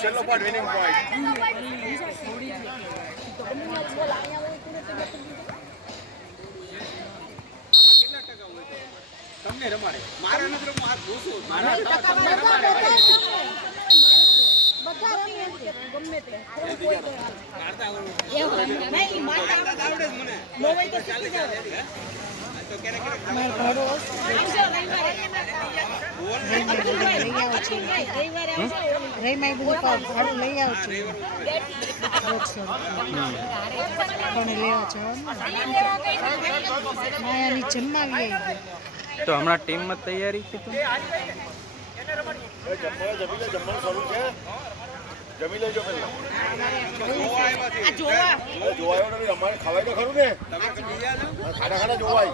છેલ્લો point winning point. તમને રમાડે મારા નથી રમવું આ જોશું મારા બધા રમે ગમે તે કોઈ કાઢતા નહીં મારતા આવડે જ મને મોબાઈલ તો ચાલી જાય તો ક્યારે ક્યારે માર ઘરો આવજો રહીમાં બધું ભાડું લઈ આવજો કોને લેવા છો માયાની જમવાવી આવી તો હમણાં ટીમમાં તૈયારી છે તો જમવાનું શરૂ છે જમી લેજો પેલા જોવાયો નથી અમારે ખવાય તો ખરું ને ખાડા ખાડા જોવાય